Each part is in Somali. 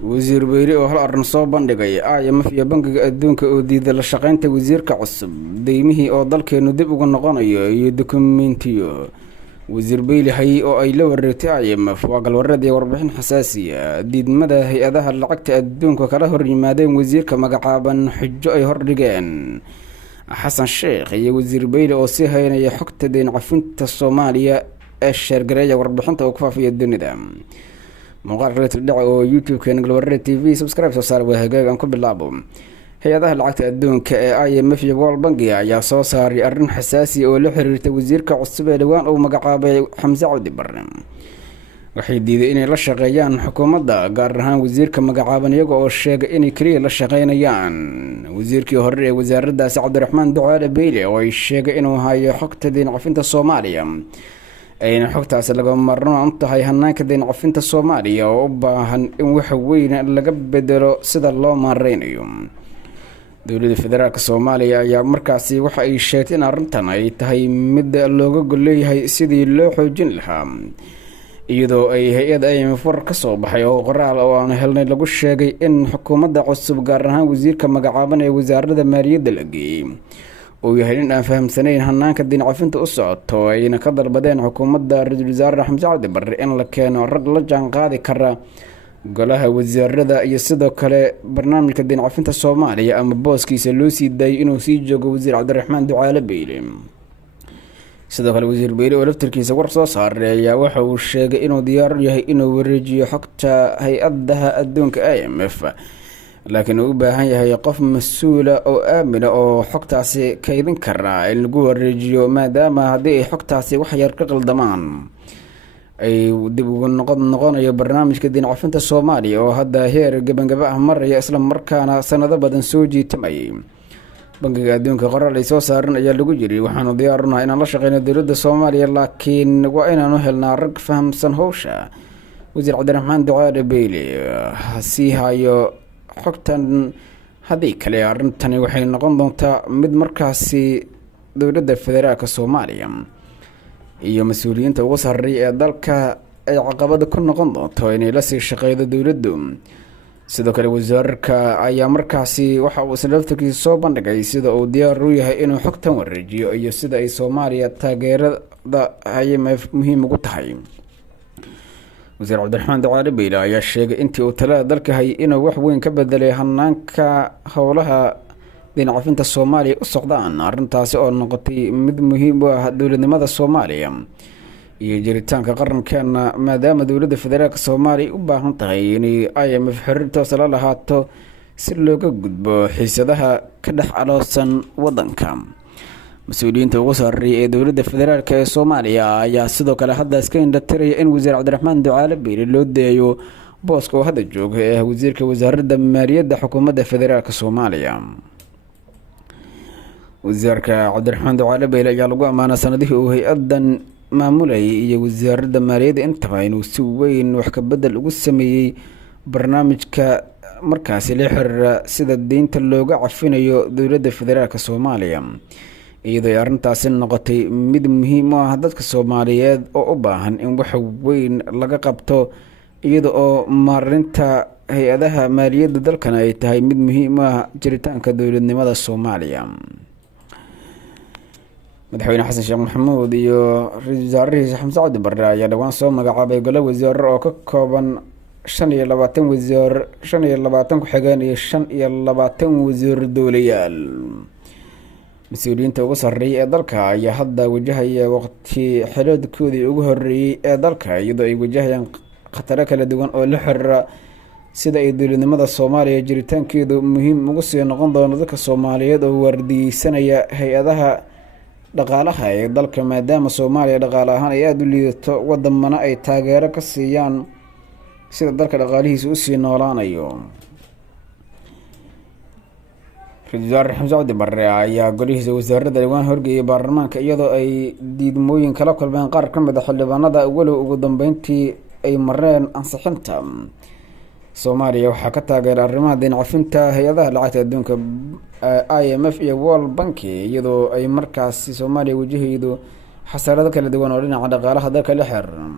wasiir Beyle oo hal arin soo bandhigay IMF iyo bangiga adduunka oo diiday la shaqeynta wasiirka cusub deymihii oo dalkeenu dib uga noqonayo iyo dokumentiyo wasiir Beyle hay oo ay la wareegtay IMF waa galwareed iyo warbixin xasaasi ah diidmada hay'adaha lacagta adduunka kala hor yimaadeen wasiirka magacaaban xujo ay hordhigeen xasan sheekh iyo wasiir Beyle oo si haynaya xogta deyn cafinta Soomaaliya ee sheergareeya warbixinta oo ku faafiya dunida muuqaal reetay dhaca oo YouTube-keena galwareed TV subscribe soo saar waa hagaagan ku bilaabo hay'adaha lacagta adduunka ee IMF iyo World Bank ayaa soo saaray arrin xasaasi oo la xiriirta wasiirka cusub ee dhawaan uu magacaabay Xamse Cabdi Barre waxay diiday inay la shaqeeyaan xukuumadda gaar ahaan wasiirka magacaaban iyaga oo sheegay inay kaliya la shaqeynayaan wasiirkii hore ee wasaaraddaasi Cabdiraxmaan Ducaale Beyle oo ay sheegay inuu hayo xogta deyn cafinta Soomaaliya ayna xogtaas laga marnaan tahay hanaanka deyn cafinta Soomaaliya oo u baahan in wax weyn laga bedelo sida loo maareynayo dowladda federaalka Soomaaliya ayaa markaasi waxa ay sheegtay in arrintan ay tahay mid looga goleeyahay sidii loo xoojin lahaa iyadoo ay hay'ad IMF ka soo baxay oo qoraal oo aan helnay lagu sheegay in xukuumadda cusub gaar ahaan wasiirka magacaaban ee wasaaradda maaliyadda la geeyay oo yahay in aan fahamsanayn hanaanka deyn cafinta u socoto ayna ka dalbadeen xukuumadda ra'iisul wasaare Xamse Cabdi Barre in la keeno rag la jaan qaadi kara golaha wasiirada iyo sidoo kale barnaamijka deyn cafinta Soomaaliya ama booskiisa loo sii daayay inuu sii joogo wasiir Cabdiraxmaan Ducaale Beyle sidoo kale wasiir Beyle oo laftirkiisa war soo saaray ayaa waxa uu sheegay inuu diyaar u yahay inuu wareejiyo xogta hay'adaha adduunka IMF laakiin uu u baahan yahay qof mas'uul ah oo aamin ah oo xogtaasi kaydin kara in lagu wareejiyo maadaama haddii ay xogtaasi wax yar ka qaldamaan ay dib ugu noqonayo barnaamijka deyn cafinta Soomaaliya oo hadda heer gabagaba ah maraya isla markaana sanado badan soo jiitamayay bangiga adduunka qoraal ay soo saaran ayaa lagu yiri waxaanu diyaar u nahay inaan la shaqeyno dowladda Soomaaliya laakiin waa inaanu helnaa rag fahamsan hawsha wasiir Cabdiraxmaan Ducaale Beyle si hayo xogtan haddii kale arrintani waxay noqon doontaa mid markaasi dowladda federaalka Soomaaliya iyo mas'uuliyiinta ugu sarreeya ee dalka ay caqabad ku noqon doonto inay la sii shaqeeydo dowladdu sidoo kale wasiirka ayaa markaasi waxa uu isla soo bandhigay sida uu diyaar u yahay inuu xogtan wareejiyo iyo sida ay Soomaaliya taageerada IMF muhiim ugu tahay wasiir Cabdiraxmaan Ducaale Beyle ayaa sheegay intii uu talada dalka hayay inuu wax weyn ka bedelay hanaanka howlaha deyn cafinta Soomaaliya u socdaan arrintaasi oo noqotay mid muhiim u ah dowladnimada Soomaaliya iyo jiritaanka qarankeena maadaama dowladda federaalka Soomaaliya u baahan tahay inay IMF xiriir toos la lahaato si looga gudbo xiisadaha ka dhex aloosan wadanka mas'uuliyiinta ugu sarreeya ee dowladda federaalka ee Soomaaliya ayaa sidoo kale hadda iska indhatiraya in wasiir Cabdiraxmaan Ducaale Beyle loo deeyo booska oo hadda jooga ee wasiirka wasaaradda maaliyadda xukuumadda federaalka Soomaaliya wasiirka Cabdiraxmaan Ducaale Beyle ayaa lagu amaanay sanadihii uu hay'adan maamulayay iyo wasaaradda maaliyadda intaba inuu si weyn wax ka bedel ugu sameeyay barnaamijka markaasi la xiriira sida deynta looga cafinayo dowladda federaalka Soomaaliya iyadoo arrintaasi noqotay mid muhiim u ah dadka Soomaaliyeed oo u baahan in wax weyn laga qabto iyada oo maareynta hay'adaha maaliyadda dalkana ay tahay mid muhiim u ah jiritaanka dowladnimada Soomaaliya madaxweyne xasan sheekh maxamuud iyo ra'iisul wasaarihiisa Xamse Cabdi Barre ayaa dhawaan soo magacaabay gole wasiiro oo ka kooban 25 wasiir 25 ku-xigeen iyo 25 wasiir dowlayaal mas'uuliyiinta ugu sarreeya ee dalka ayaa hadda wajahaya waqti xiriirkoodii ugu horeeyay ee dalka iyadoo ay wajahayaan khataro kala duwan oo la xiriira sida ay dowladnimada Soomaaliya jiritaankeedu muhiim ugu sii noqon doono dadka Soomaaliyeed oo wardiyeysanaya hay'adaha dhaqaalaha ee dalka maadaama Soomaaliya dhaqaale ahaan ay aad u liidato wadamana ay taageero ka siiyaan sida dalka dhaqaalihiisa u sii noolaanayo ra'iisul wasaare Xamse Cabdi Barre ayaa golihiisa wasaaradda dhawaan horgeeyay baarlamaanka iyadoo ay diidmooyin kala kulmeen qaar ka mid ah xildhibaanada walow ugu dambeyntii ay mareen ansixinta Soomaaliya waxaa ka taageeray arrimaha deyn cafinta hay'adaha lacagta adduunka IMF iyo World Bank iyadoo ay markaasi Soomaaliya wajahaydo xasarado kala duwan oo dhinaca dhaqaalaha dalka la xiriira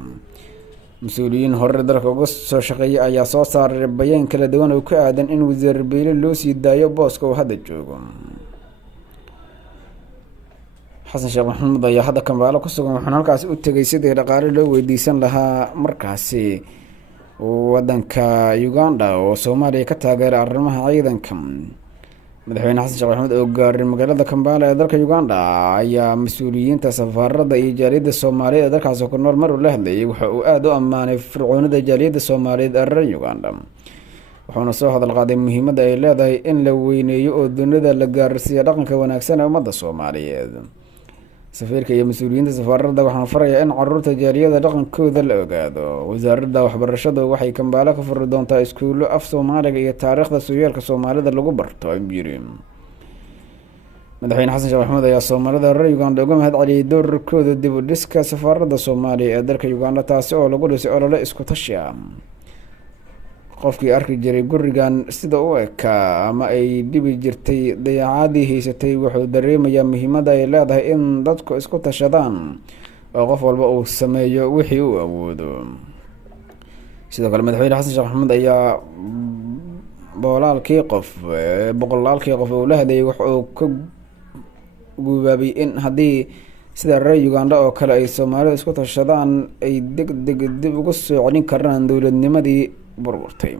mas-uuliyiin hore dalka uga soo shaqeeyay ayaa soo saaray bayaan kala duwan oo ku aadan in wasiir beyle loo sii daayo booska uu hadda joogo. xasan sheekh maxamuud ayaa hadda Kampala ku sugan, wuxuuna halkaasi u tegay sidii dhaqaale loo weydiisan lahaa markaasi wadanka Uganda oo Soomaaliya ka taageera arrimaha ciidanka. madaxweyne xasan sheekh maxamuud oo gaaray magaalada Kampala ee dalka Uganda ayaa mas-uuliyiinta safaarada iyo jaaliyadda Soomaaliyeed ee dalkaasi ku nool mar uu la hadlayay waxa uu aad u ammaanay fircoonida jaaliyadda Soomaaliyeed ee reer Uganda, wuxuuna soo hadal qaaday muhiimadda ay leedahay in la weyneeyo oo dunida la gaarsiiyo dhaqanka wanaagsan ee ummadda Soomaaliyeed. safiirka iyo mas-uuliyiinta safaarada waxaan farayaa in caruurta jaaliyadda dhaqankooda la ogaado. wasaaradda waxbarashadu waxay Kampala ka furi doontaa iskuulo af Soomaaliga iyo taariikhda sooyaalka Soomaalida lagu barto, ayuu yiri. madaxweyne xasan sheekh maxamuud ayaa Soomaalida reer Uganda uga mahad celiyay doorkooda dib u dhiska safaarada Soomaaliya ee dalka Uganda, taasi oo lagu dhisay olole isku tashi ah. qofkii arki jiray gurigan sida u ekaa ama ay dhibi jirtay dayaacadii haysatay wuxuu dareemayaa muhiimadda ay leedahay in dadku isku tashadaan oo qof walba uu sameeyo wixii uu awoodo. sidoo kale madaxweyne xasan sheekh maxamuud ayaa boqolaalkii qof uu la hadlayay wax uu ka guubaabay in haddii sida reer Uganda oo kale ay Soomaalida isku tashadaan ay degdeg dib ugu soo celin karaan dowladnimadii burburtay.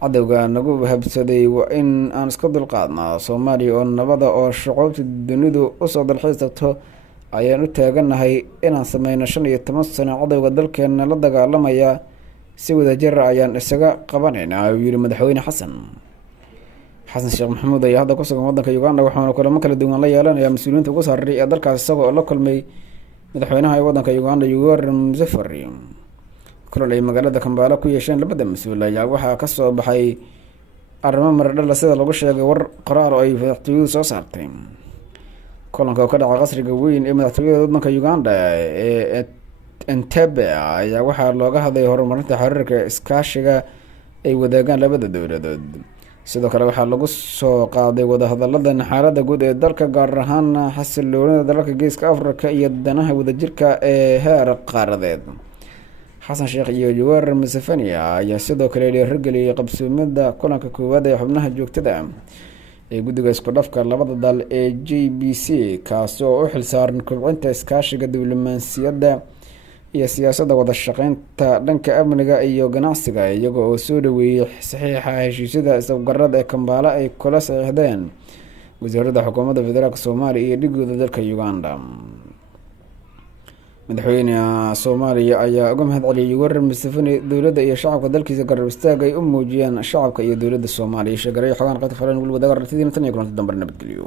cadowga nagu habsaday waa in aan iska dulqaadnaa. Soomaaliya oo nabada oo shucuubta dunidu usoo dalxiis tagto ayaan u taaganahay inaan sameyno 15 sano cadowga dalkeena la dagaalamaya si wadajir ayaan isaga qabanaynaa, ayuu yiri madaxweyne xasan sheekh maxamuud ayaa hadda ku sugan wadanka Uganda, waxaana kulamo kala duwan la yeelanayaa mas-uuliyiinta ugu sarreeya ee dalkaas isagoo la kulmay madaxweynaha wadanka Uganda Yoweri Museveni. kulan ay magaalada Kampala ku yeesheen labada mas-uul ayaa waxaa ka soo baxay arrimo maradhala sida lagu sheegay war qoraal oo ay madaxtooyadu soo saartay. kulanka oo ka dhacay qasriga weyn ee madaxtooyada wadanka Uganda ee Entebbe ayaa waxaa looga hadlay horumarinta xiriirka iskaashiga ay wadaagaan labada dowladood. sidoo kale waxaa lagu soo qaaday wadahadaladan xaaladda guud ee dalka, gaar ahaan xasiloonida dalalka Geeska Afrika iyo danaha wadajirka ee heer qaaradeed. xasan sheekh iyo Yoweri Museveni ayaa sidoo kale dhiirigeliyay qabsoomida kulanka koowaad ee xubnaha joogtada ee guddiga isku dhafka labada dal ee JBC, kaasi oo u xilsaaran kobcinta iskaashiga diblomaasiyadda iyo siyaasadda wada shaqeynta dhanka amniga iyo ganacsiga, iyagoo oo soo dhaweeyay saxiixa heshiisyada isafgarad ee Kampala ay kula saxiixdeen wasaaradda xukuumadda federaalka Soomaaliya iyo dhigooda dalka Uganda. madaxweyne Soomaaliya ayaa uga mahad celiyay Yoweri Museveni dowladda iyo shacabka dalkiisa garab istaag ay u muujiyeen shacabka iyo dowladda Soomaaliya. sheegaray xogaan qeybta falan wadaag aragtidina tan iyo kulanti dambe nabadgelyo.